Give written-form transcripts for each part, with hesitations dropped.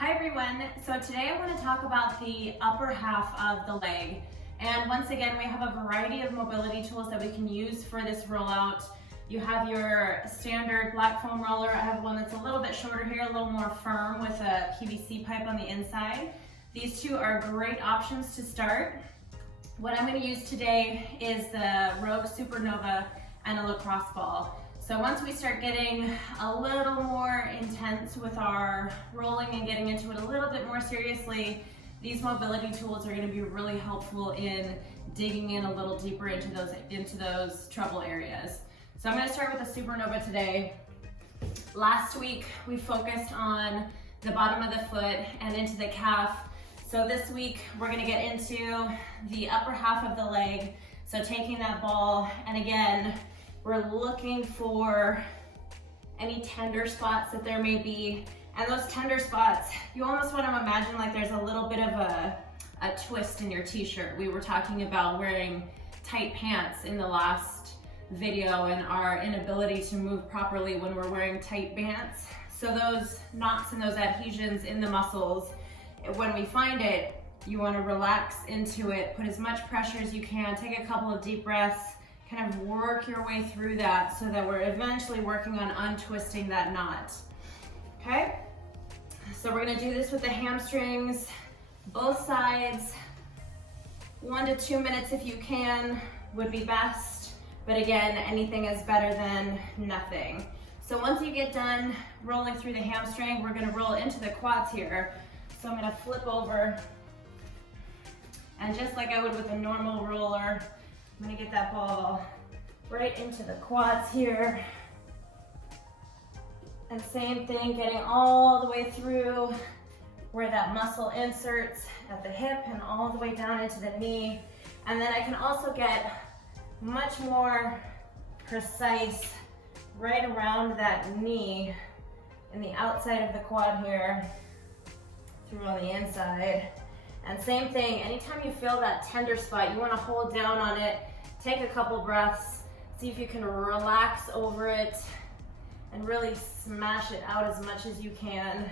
Hi everyone, so today I want to talk about the upper half of the leg. And once again, we have a variety of mobility tools that we can use for this rollout. You have your standard black foam roller. I have one that's a little bit shorter here, a little more firm with a PVC pipe on the inside. These two are great options to start. What I'm going to use today is the Rogue Supernova and a lacrosse ball. So once we start getting a little more intense with our rolling and getting into it a little bit more seriously, these mobility tools are going to be really helpful in digging in a little deeper into those trouble areas. So I'm going to start with the Supernova today. Last week we focused on the bottom of the foot and into the calf. So this week we're going to get into the upper half of the leg. So taking that ball, and again, we're looking for any tender spots that there may be. And those tender spots, you almost want to imagine like there's a little bit of a twist in your t-shirt. We were talking about wearing tight pants in the last video and our inability to move properly when we're wearing tight pants. So those knots and those adhesions in the muscles, when we find it, you want to relax into it, put as much pressure as you can, take a couple of deep breaths, kind of work your way through that so that we're eventually working on untwisting that knot. Okay? So we're going to do this with the hamstrings, both sides. 1 to 2 minutes if you can would be best, but again, anything is better than nothing. So once you get done rolling through the hamstring, we're going to roll into the quads here. So I'm going to flip over, and just like I would with a normal roller, I'm going to get that ball right into the quads here. And same thing, getting all the way through where that muscle inserts at the hip and all the way down into the knee. And then I can also get much more precise right around that knee in the outside of the quad here, through on the inside. And same thing, anytime you feel that tender spot, you want to hold down on it, take a couple breaths, see if you can relax over it and really smash it out as much as you can.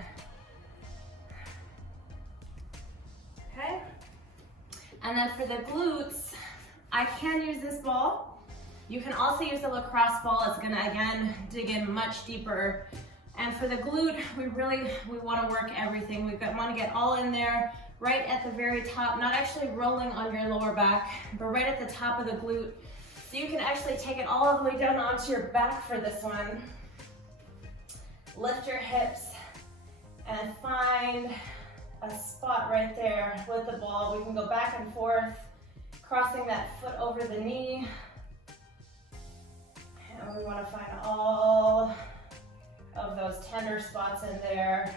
Okay? And then for the glutes, I can use this ball. You can also use the lacrosse ball. It's gonna, again, dig in much deeper. And for the glute, we wanna work everything. We wanna get all in there, right at the very top, not actually rolling on your lower back, but right at the top of the glute. So you can actually take it all the way down onto your back for this one. Lift your hips and find a spot right there with the ball. We can go back and forth, crossing that foot over the knee. And we want to find all of those tender spots in there,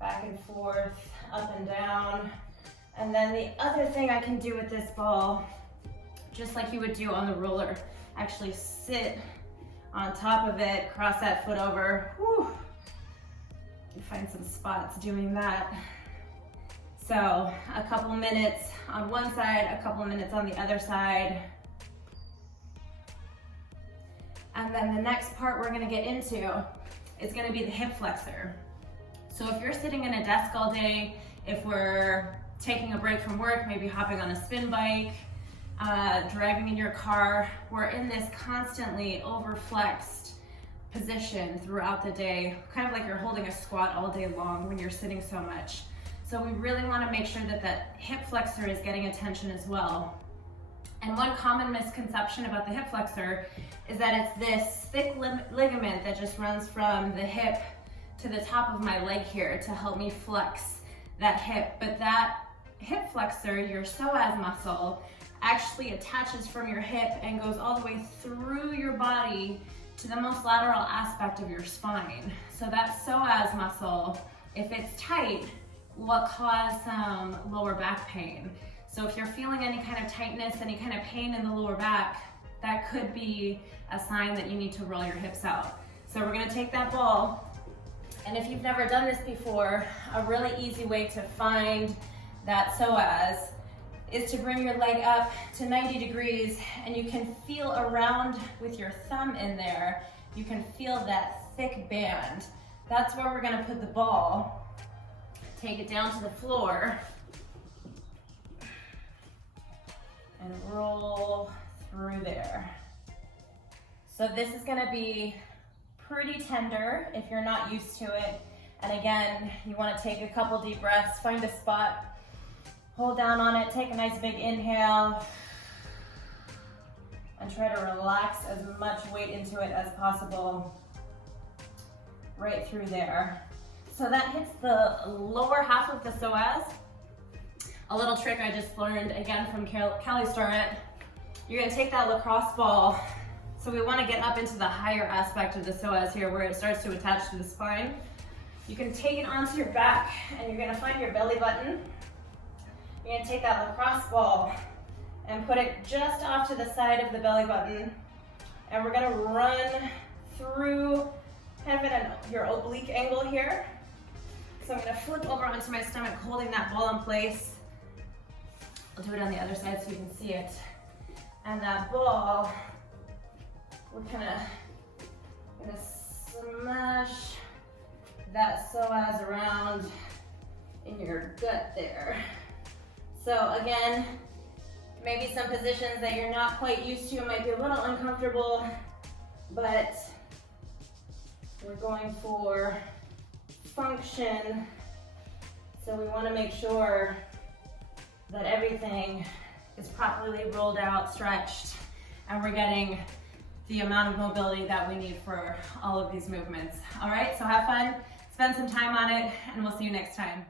back and forth, up and down. And then the other thing I can do with this ball, just like you would do on the roller, actually sit on top of it, cross that foot over. Whew. You find some spots doing that. So a couple minutes on one side, a couple minutes on the other side. And then the next part we're gonna get into is gonna be the hip flexor. So if you're sitting in a desk all day, if we're taking a break from work, maybe hopping on a spin bike, driving in your car, we're in this constantly overflexed position throughout the day, kind of like you're holding a squat all day long when you're sitting so much. So we really want to make sure that that hip flexor is getting attention as well. And one common misconception about the hip flexor is that it's this thick ligament that just runs from the hip to the top of my leg here to help me flex that hip. But that hip flexor, your psoas muscle, actually attaches from your hip and goes all the way through your body to the most lateral aspect of your spine. So that psoas muscle, if it's tight, will cause some lower back pain. So if you're feeling any kind of tightness, any kind of pain in the lower back, that could be a sign that you need to roll your hips out. So we're gonna take that ball, and if you've never done this before, a really easy way to find that psoas is to bring your leg up to 90 degrees, and you can feel around with your thumb in there. You can feel that thick band. That's where we're gonna put the ball. take it down to the floor and roll through there. So this is gonna be pretty tender if you're not used to it. And again, you wanna take a couple deep breaths, find a spot, hold down on it, take a nice big inhale, and try to relax as much weight into it as possible, right through there. So that hits the lower half of the psoas. A little trick I just learned, again, from Kelly Starrett. You're gonna take that lacrosse ball. So we wanna get up into the higher aspect of the psoas here where it starts to attach to the spine. You can take it onto your back and you're gonna find your belly button. You're gonna take that lacrosse ball and put it just off to the side of the belly button. And we're gonna run through kind of at your oblique angle here. So I'm gonna flip over onto my stomach, holding that ball in place. I'll do it on the other side so you can see it. And that ball, we're gonna smash that psoas around in your gut there. So again, maybe some positions that you're not quite used to might be a little uncomfortable, but we're going for function. So we want to make sure that everything is properly rolled out, stretched, and we're getting the amount of mobility that we need for all of these movements. All right, so have fun, spend some time on it, and we'll see you next time.